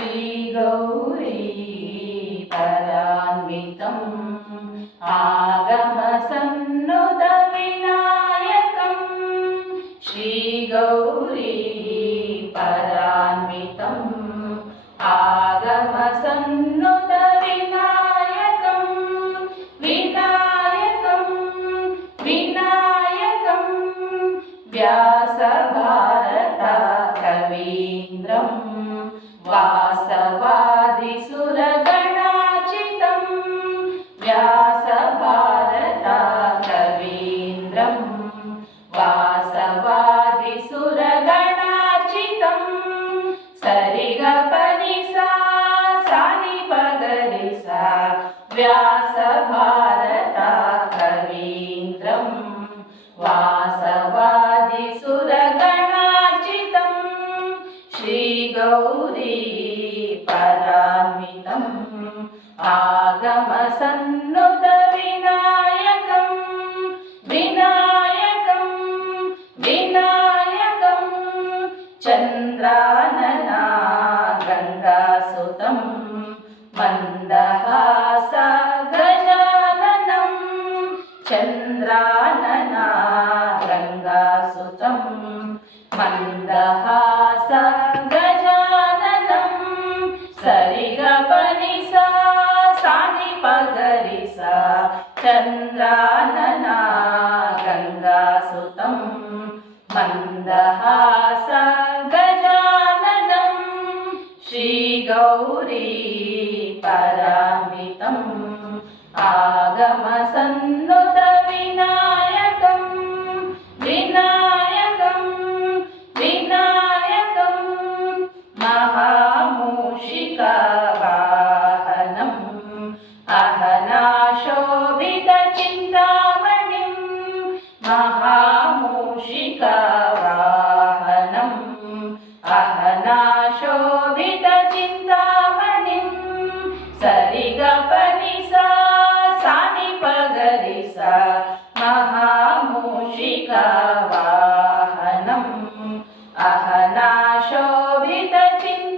श्रीगौरी परान्वितम् आगमसन्नुतविनायकम् श्रीगौरी परान्वितम् आगमसन्नुतविनायकं विनायकं विनायकं व्यासभारता वासवादिसुरगणाचितं व्यासभारता कवीन्द्रं वासवादिसुरगणाचितं सरिगपनिसा सानि पगरिसा श्रीगौरी परान्वितम् आगमसन्नुतविनायकं विनायकं विनायकं चन्द्रानना गङ्गासुतं मन्दहास गजाननं चन्द्रानना गङ्गासुतं मन्दहास चन्द्रानना गङ्गासुतं मन्दहास गजाननं श्रीगौरी परान्वितम् आगमसन्नुतविनायकं महामूषिकावाहनम् अहनाशोभितचिन्तामणिं सरिगपनिसा सानि पगरिसा महामूषिकावाहनम् अहनाशोभितचिन्तामणिम् अहनाशोभितचिन्ता